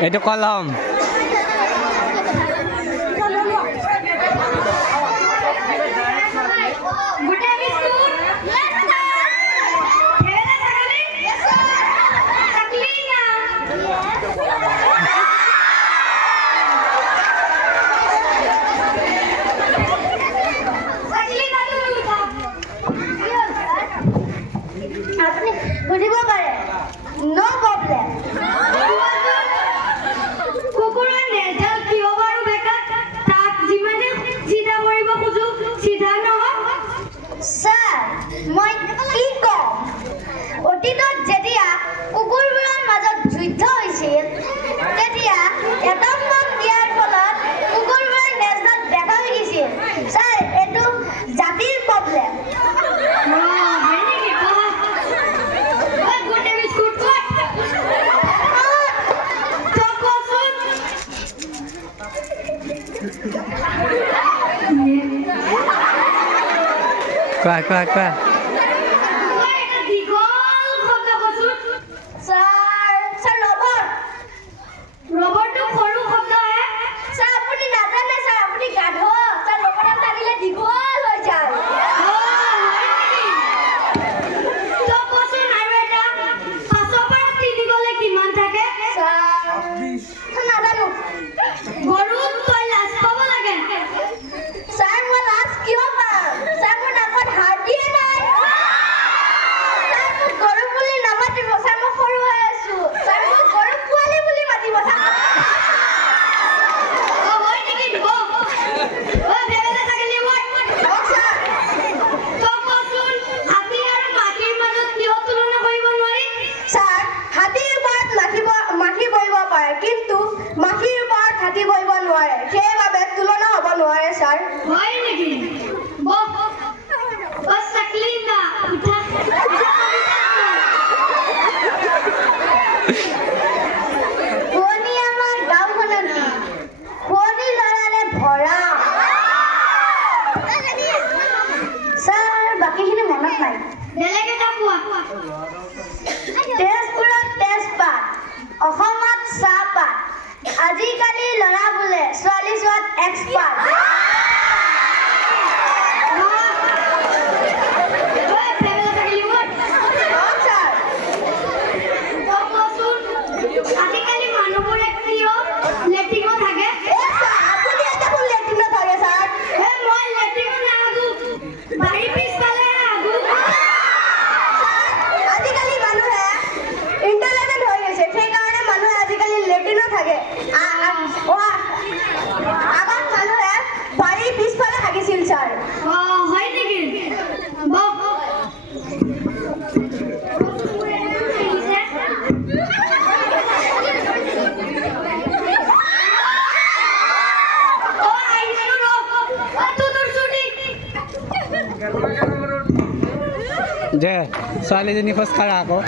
এইটো কলম বুঝিব পাৰে নো প্ৰব্লেম কুকুৰৰ নেজাল কিয় বাৰু বেকাৰ তাক যিমানে চিধা কৰিব খোজো চিধা নহয় ছাৰ মই কি কম অতীতত যেতিয়া কুকুৰবোৰৰ মাজত যুদ্ধ হৈছিল তেতিয়া এটম বম দিয়াৰ ফলত কুকুৰবোৰৰ নেজাল বেকা হৈ গৈছিল ছাৰ এইটো জাতিৰ প্ৰব্লেম কোৱা ৰবৰটো সৰু শব্দ হে ছাৰ আপুনি নাজানে ছাৰ আপুনি গাধ ছাৰ ৰবৰত টানিলে দীঘল হৈ যায় নাজানো গৰুক তই লাজ পাব লাগে ছাৰ মই লাজ কিয় পাম ছাৰ মোৰ নাকত হাৰ্ডিয়ে নাই ছাৰ মোক গৰু বুলি নামাতিব ছাৰ মই সৰু হৈ আছো ছাৰ মোক গৰু পোৱালি বুলি মাতিব ছাৰ হয় নেকি দিব বেলেগ থাকিলে মই ছাৰ তই কচোন হাতী আৰু মাখিৰ মাজত কিয় তুলনা কৰিব নোৱাৰি ছাৰ হাতীৰ ওপৰত মাখি বহিব পাৰে কিন্তু মাখিৰ ওপৰত হাতী বহিব নোৱাৰে সেইবাবে তুলনা হ'ব নোৱাৰে ছাৰ হয় নেকি বস চাকলি না উঠা শুৱনি আমাৰ গাঁওখনত শুৱনি ল'ৰাৰে ভৰা ছাৰ বাকীখিনি মনত নাই বেলেগ এটা কোৱা তেজপুৰত তেজপাত অসমত চাহপাত আজিকালি ল'ৰা বোলে ছোৱালী চোৱাত এক্সপাৰ্ট আজিকালি মানুহবোৰে কিয় লেট্ৰিনো থাকে আপুনি এটা কোন লেট্ৰিনো থাকে ছাৰ মই লেট্ৰিনো নাগো বাৰী পিছফালে আগো আজিকালি মানুহে ইণ্টেলিজেণ্ট হৈ গৈছে সেইকাৰণে মানুহে আজিকালি লেট্ৰিনো থাকে আগত মানুহে বাৰীৰ পিছফালে থাকিছিল ছাৰ হয় নেকি যে ছোৱালীজনী খোজ কাঢ়া আকৌ